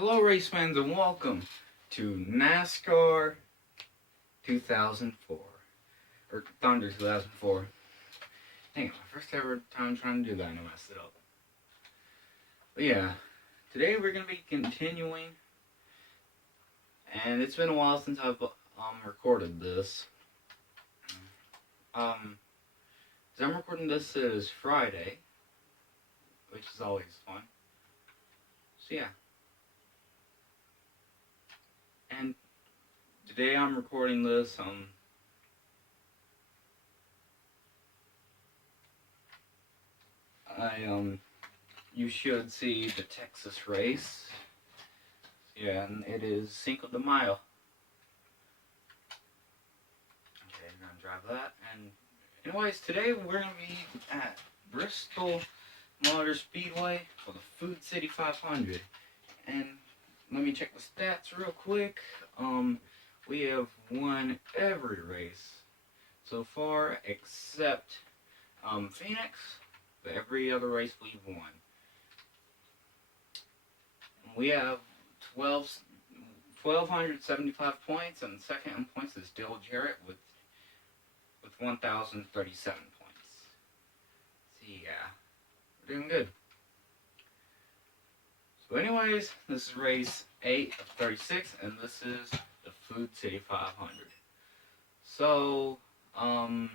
Hello race fans and welcome to NASCAR 2004, or Thunder 2004. Dang it, my first ever time trying to do that and I messed it up. But yeah, today we're going to be continuing, and it's been a while since I've recorded this. As I'm recording this is Friday, which is always fun. So yeah. And today I'm recording this, you should see the Texas race. Yeah, and it is Cinco de Mayo. Okay, I'm gonna drive that. And anyways, today we're gonna be at Bristol Motor Speedway for the Food City 500. And let me check the stats real quick. We have won every race so far except Phoenix, but every other race we've won. We have 1,275 points, and second in points is Dale Jarrett with 1,037 points. So yeah, we're doing good. So anyways, this is race 8 of 36, and this is the Food City 500. So, I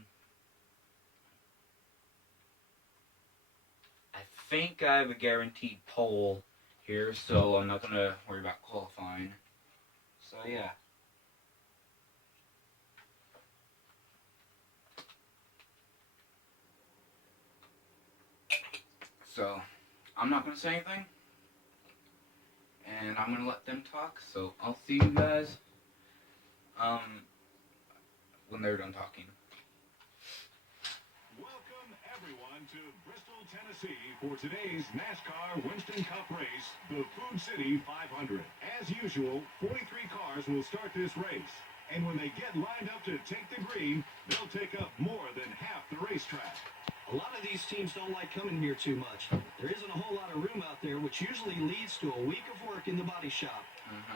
think I have a guaranteed pole here, so I'm not going to worry about qualifying. So yeah. So, I'm not going to say anything. And I'm going to let them talk, so I'll see you guys when they're done talking. Welcome everyone to Bristol, Tennessee for today's NASCAR Winston Cup race, the Food City 500. As usual, 43 cars will start this race, and when they get lined up to take the green, they'll take up more than half the racetrack. A lot of these teams don't like coming here too much. There isn't a whole lot of room out there, which usually leads to a week of work in the body shop.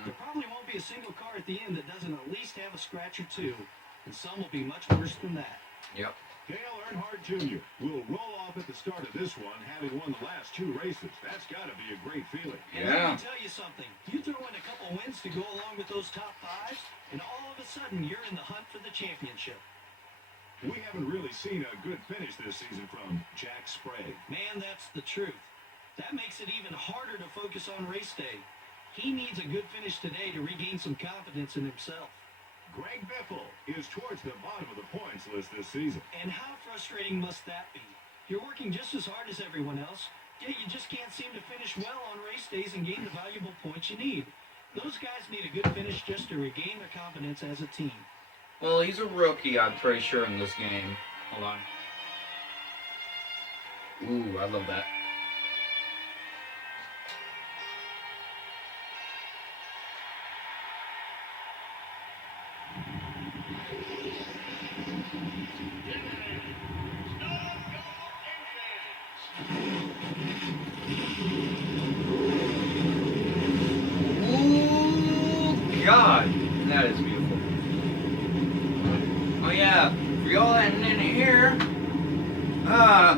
There probably won't be a single car at the end that doesn't at least have a scratch or two, and some will be much worse than that. Yep. Dale Earnhardt Jr. will roll off at the start of this one, having won the last 2 races. That's got to be a great feeling. And let me tell you something. You throw in a couple wins to go along with those top 5s, and all of a sudden you're in the hunt for the championship. We haven't really seen a good finish this season from Jack Sprague. Man, that's the truth. That makes it even harder to focus on race day. He needs a good finish today to regain some confidence in himself. Greg Biffle is towards the bottom of the points list this season. And how frustrating must that be? You're working just as hard as everyone else, yet you just can't seem to finish well on race days and gain the valuable points you need. Those guys need a good finish just to regain their confidence as a team. Well, he's a rookie, I'm pretty sure, in this game. Hold on. Ooh, I love that. Ooh, God, that is beautiful. Oh yeah, for y'all that didn't hear,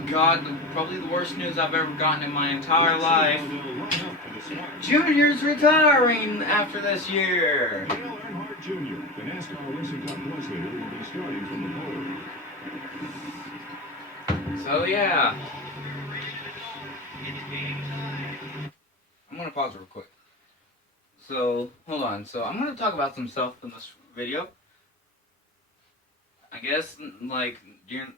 God, probably the worst news I've ever gotten in my entire life. Junior's retiring after this year. Dale Earnhardt Jr., the NASCAR Racing Cup points leader, will be starting from the pole. So yeah. I'm going to pause real quick. So, hold on. So, I'm going to talk about some stuff in this video. I guess, like, during...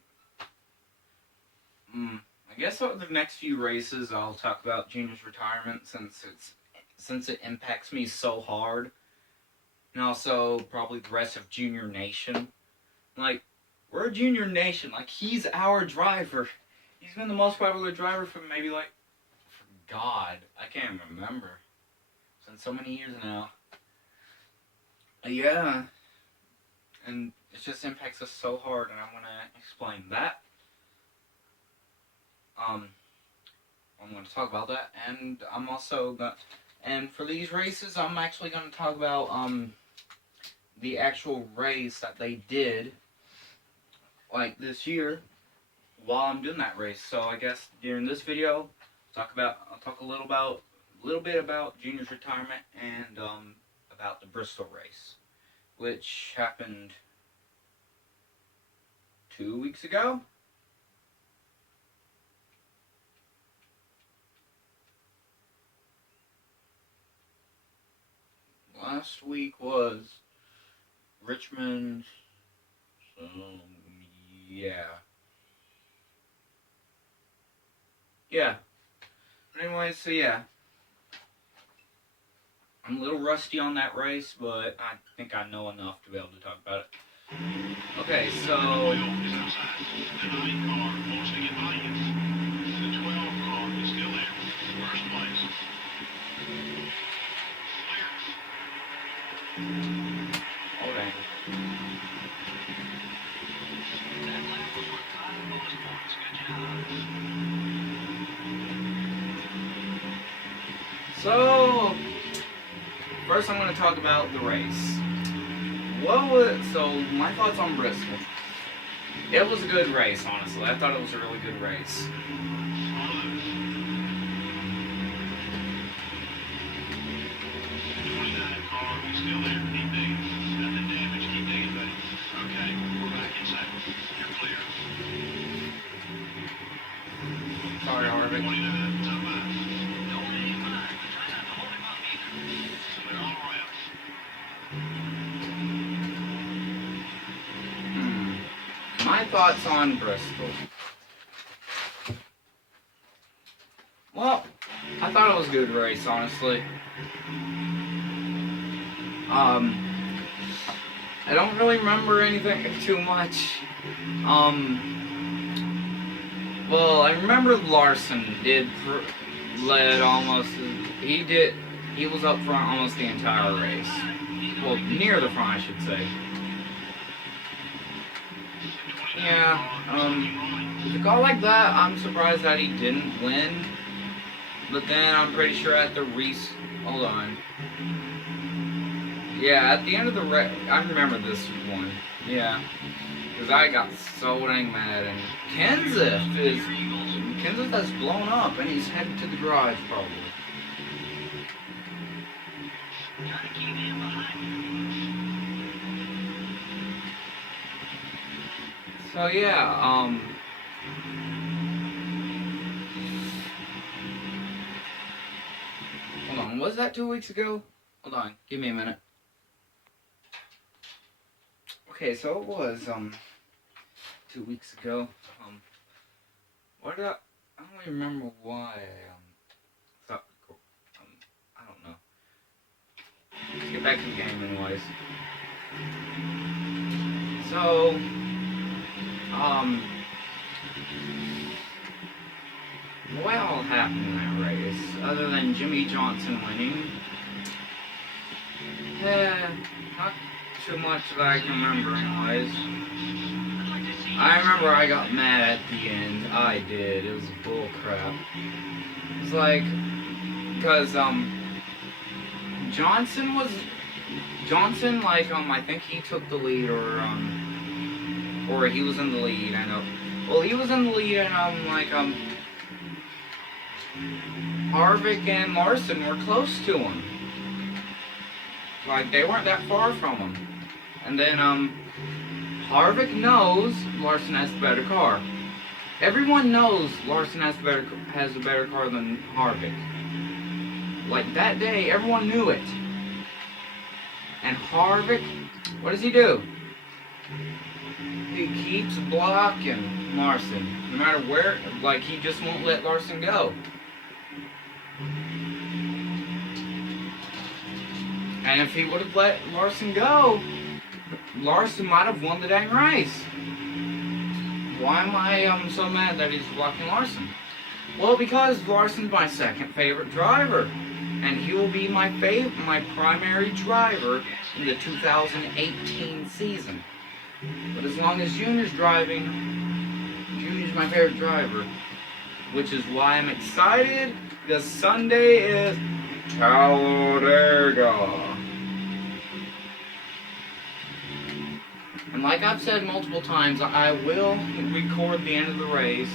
I guess over the next few races, I'll talk about Junior's retirement since it impacts me so hard. And also, probably the rest of Junior Nation. Like, we're a Junior Nation. Like, he's our driver. He's been the most popular driver for maybe, like, God, I can't remember. It's been so many years now. Yeah. And it just impacts us so hard, and I want to explain that. I'm going to talk about that, and I'm also And for these races, I'm actually going to talk about the actual race that they did, like this year, while I'm doing that race. So I guess during this video, I'll talk a little bit about Junior's retirement and about the Bristol race, which happened 2 weeks ago. Last week was Richmond, so yeah. But anyway, so yeah. I'm a little rusty on that race, but I think I know enough to be able to talk about it. Okay, so The 9 car wants to get by you. The 12 car is still there. First place. oh dang. That lap was worth 5 bonus points. Good job. So first I'm going to talk about the race. So my thoughts on Bristol. It was a good race, honestly. I thought it was a really good race. Sorry, Harvick. My thoughts on Bristol. Well, I thought it was a good race, honestly. I don't really remember anything too much. Well, I remember Larson led almost. He was up front almost the entire race. Well, near the front, I should say. Yeah, with a car like that, I'm surprised that he didn't win. But then I'm pretty sure at the hold on. Yeah, at the end of the race, I remember this one. Yeah, because I got so dang mad. And Kenseth has blown up, and he's headed to the garage probably. So yeah, hold on, was that 2 weeks ago? Hold on, give me a minute. Okay, so it was 2 weeks ago. I don't even remember why I thought I don't know. Let's get back to the game anyways. So what all happened in that race, other than Jimmy Johnson winning? Not too much that I can remember anyways. I remember I got mad at the end. I did. It was bull crap. It's like, because Johnson, like, I think he took the lead, or he was in the lead, I know. Well, he was in the lead, and Harvick and Larson were close to him. Like, they weren't that far from him. And then, Harvick knows Larson has the better car. Everyone knows Larson has a better car than Harvick. Like, that day, everyone knew it. And Harvick, what does he do? He keeps blocking Larson. No matter where, like, he just won't let Larson go. And if he would have let Larson go, Larson might have won the dang race. Why am I so mad that he's blocking Larson? Well, because Larson's my second favorite driver. And he will be my primary driver in the 2018 season. But as long as Junior's driving, Junior's my favorite driver. Which is why I'm excited, because Sunday is Talladega. And like I've said multiple times, I will record the end of the race.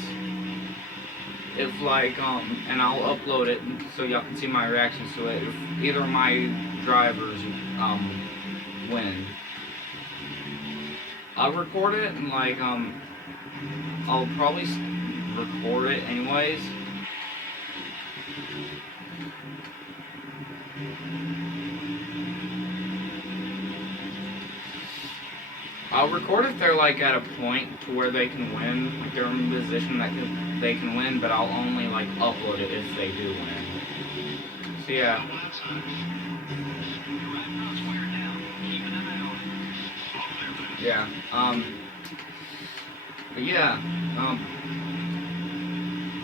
If and I'll upload it so y'all can see my reactions to it. If either of my drivers, win. I'll record it and I'll probably record it anyways. I'll record if they're at a point to where they can win, they're in a position that they can win, but I'll only upload it if they do win. So yeah. Yeah. But yeah.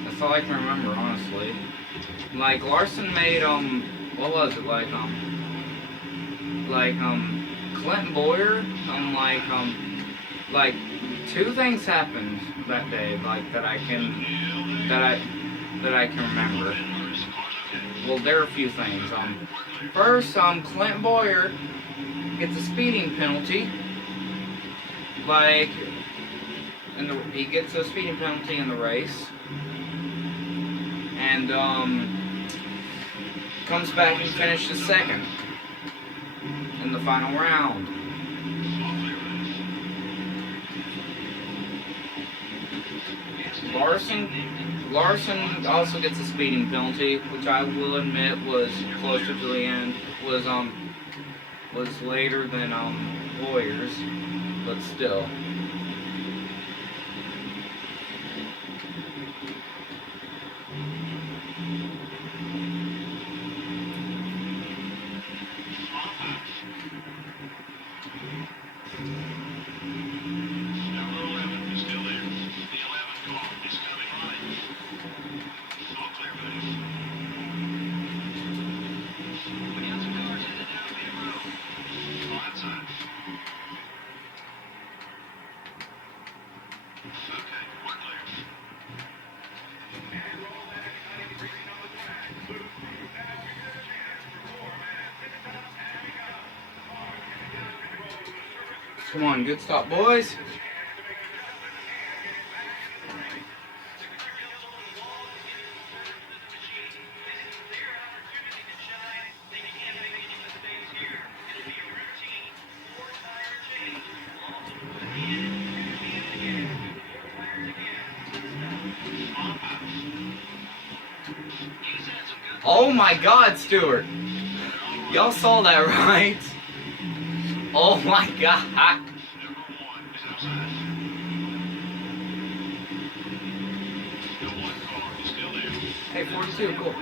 That's all I can remember, honestly. Larson made what was it Clinton Boyer, two things happened that day, that I can remember. Well, there are a few things. First, Clinton Boyer gets a speeding penalty. He gets a speeding penalty in the race, and comes back and finishes second in the final round. Larson also gets a speeding penalty, which I will admit was closer to the end. Was later than Boyer's, but still. Come on, good stop, boys. Oh my God, Stuart. Y'all saw that, right? Oh my God. Hey, 42, cool.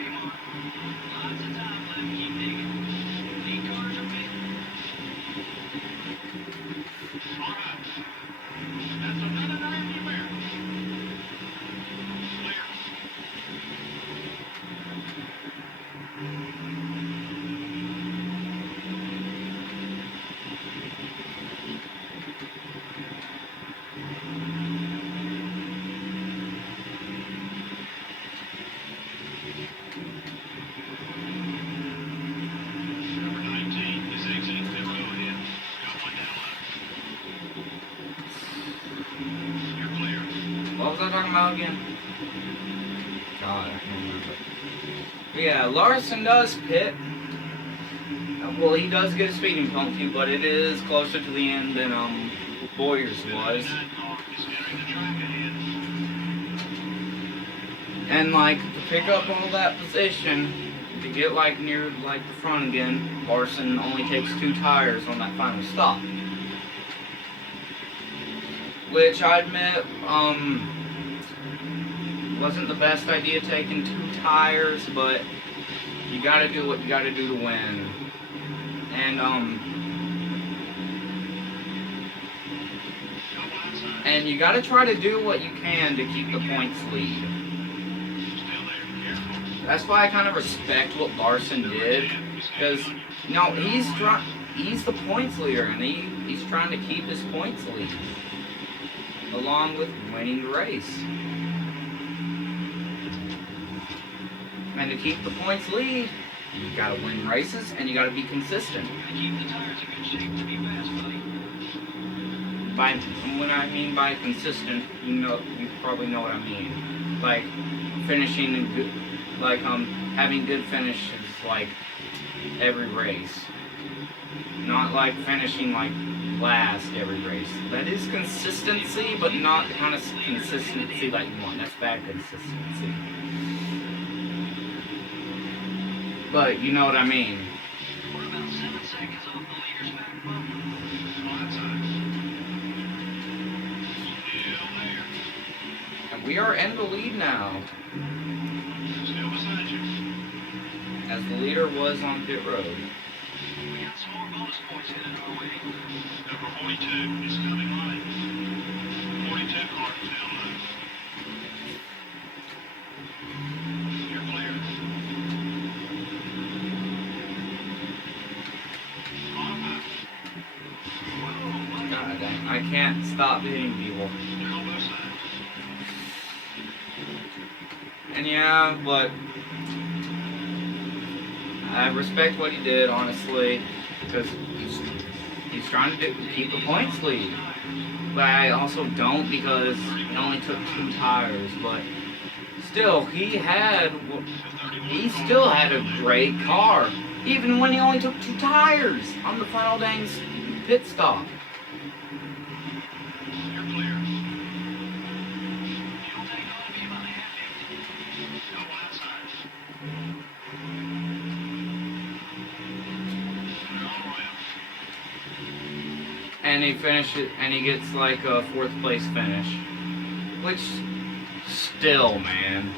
What was I talking about again? God, I can't remember. But yeah, Larson does pit. Well, he does get a speeding penalty, but it is closer to the end than Boyer's was. And to pick up all that position, to get near the front again, Larson only takes 2 tires on that final stop. Which I admit, wasn't the best idea taking 2 tires, but you gotta do what you gotta do to win. And you gotta try to do what you can to keep the points lead. That's why I kind of respect what Larson did, because he's the points leader, and he's trying to keep his points lead, along with winning the race. And to keep the points lead, You gotta win races and you gotta be consistent. Keep the tires in good shape to be fast, buddy. When I mean by consistent, you probably know what I mean. Like finishing in good, like having good finishes like every race. Not like finishing like last every race. That is consistency, but not the kind of consistency like you want. That's bad consistency. But you know what I mean. We're about 7 seconds off the leader's back bumper. And we are in the lead now. Still beside you. As the leader was on pit road. We got some more bonus points headed our way. Number 42 is coming right. 42 car down low. You're clear. God dang, I can't stop hitting people. They're on both sides. And yeah, but I respect what he did, honestly, because he's trying to keep the points lead. But I also don't because he only took 2 tires. But still, he still had a great car, even when he only took 2 tires on the final dang pit stop. You're clear. Fuel tank ought to be about half empty. No outsides. They're all right. And he finishes, and he gets like a 4th place finish, which still, man,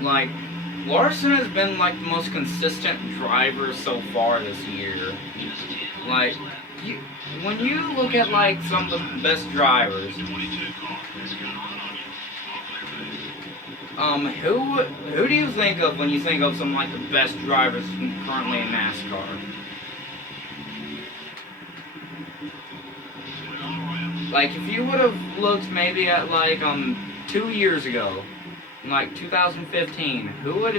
like Larson has been like the most consistent driver so far this year. Like when you look at like some of the best drivers, 22 car. It's got on you. who do you think of when you think of some like the best drivers currently in NASCAR? Like if you would have looked maybe at like 2 years ago, like 2015, who would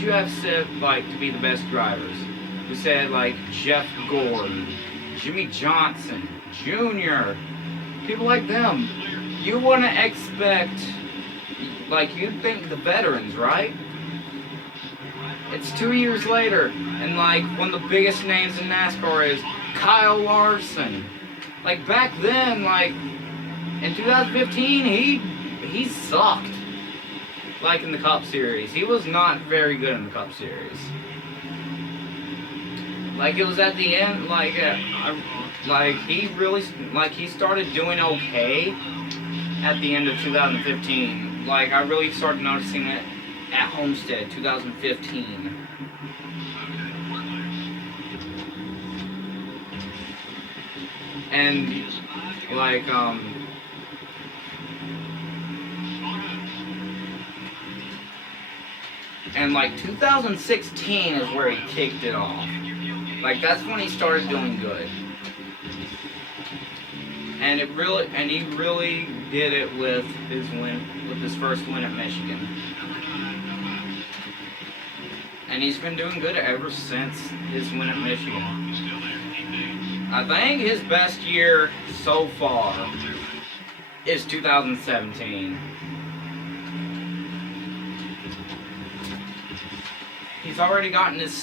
you have said like to be the best drivers? We said like Jeff Gordon, Jimmy Johnson, Jr., people like them. You wouldn't expect, like you'd think the veterans, right? It's 2 years later, and like one of the biggest names in NASCAR is Kyle Larson. Like back then, like in 2015, he sucked. Like in the Cup Series, he was not very good in the Cup Series. Like it was at the end, like he really he started doing okay at the end of 2015. Like I really started noticing it at Homestead 2015. And like and like 2016 is where he kicked it off. Like that's when he started doing good. And he really did it with his first win at Michigan. And he's been doing good ever since his win at Michigan. I think his best year so far is 2017. He's already gotten his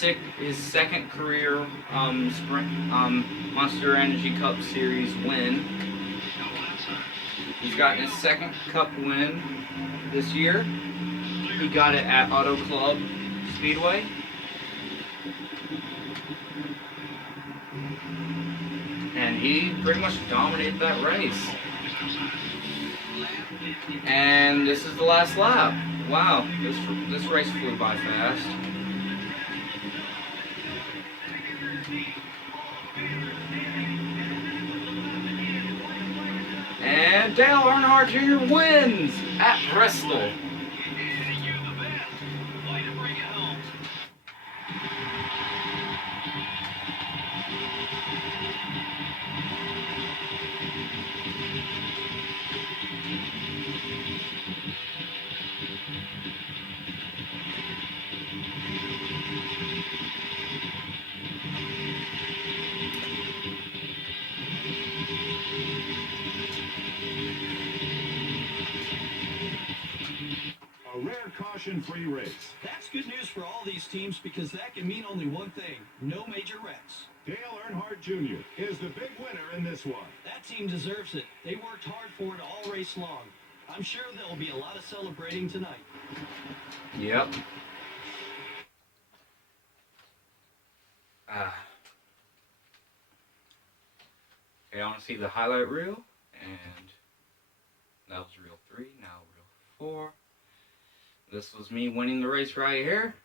second career Monster Energy Cup Series win. He's gotten his second Cup win this year. He got it at Auto Club Speedway. And he pretty much dominated that race. And this is the last lap. Wow, this race flew by fast. And Dale Earnhardt Jr. wins at Bristol. caution-free race. That's good news for all these teams because that can mean only one thing: no major wrecks. Dale Earnhardt Jr. is the big winner in this one. That team deserves it. They worked hard for it all race long. I'm sure there'll be a lot of celebrating tonight. Yep. Okay, I want to see the highlight reel, and that was reel 3, now reel 4. This was me winning the race right here.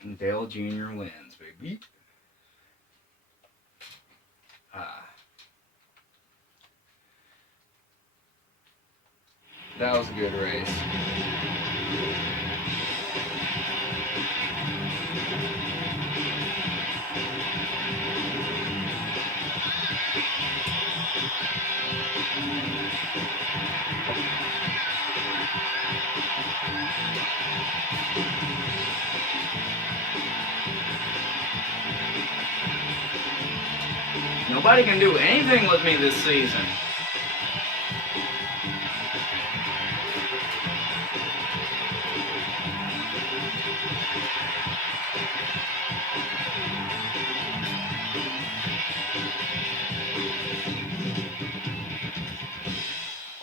And Dale Jr. wins, baby. That was a good race. Nobody can do anything with me this season.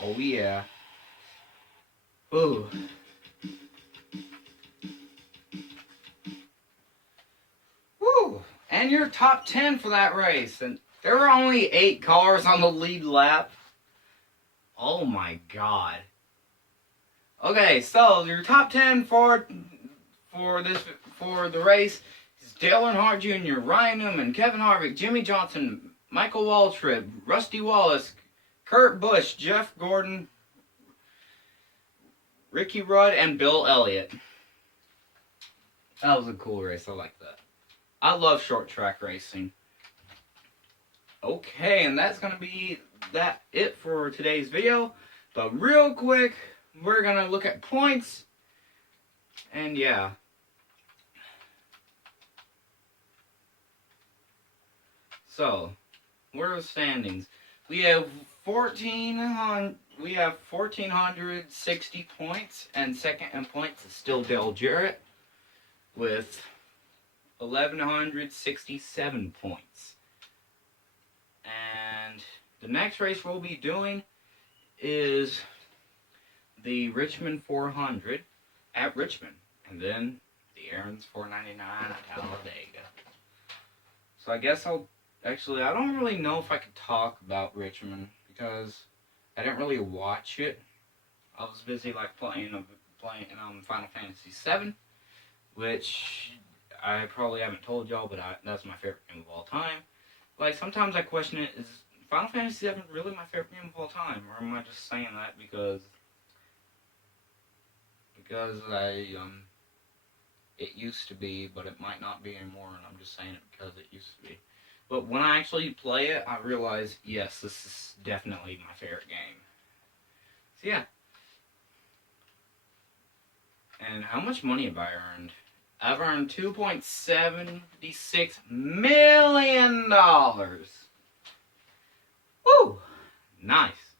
Oh yeah. Ooh. Woo! And you're top 10 for that race. And there were only 8 cars on the lead lap. Oh my god. Okay, so your top 10 for the race is Dale Earnhardt Jr., Ryan Newman, Kevin Harvick, Jimmy Johnson, Michael Waltrip, Rusty Wallace, Kurt Busch, Jeff Gordon, Ricky Rudd, and Bill Elliott. That was a cool race. I like that. I love short track racing. Okay, and that's going to be it for today's video. But real quick, we're going to look at points. And yeah. So, what are the standings? We have 1,460 points, and second in points is still Dale Jarrett with 1,167 points. And the next race we'll be doing is the Richmond 400 at Richmond, and then the Aaron's 499 at Talladega. So I guess I don't really know if I could talk about Richmond because I didn't really watch it. I was busy playing Final Fantasy VII, which I probably haven't told y'all, but that's my favorite game of all time. Sometimes I question it: is Final Fantasy VII really my favorite game of all time, or am I just saying that because it used to be, but it might not be anymore, and I'm just saying it because it used to be. But when I actually play it, I realize, yes, this is definitely my favorite game. So yeah. And how much money have I earned? I've earned $2.76 million. Woo! Nice.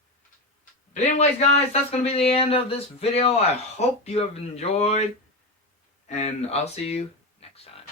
But anyways, guys, that's going to be the end of this video. I hope you have enjoyed. And I'll see you next time.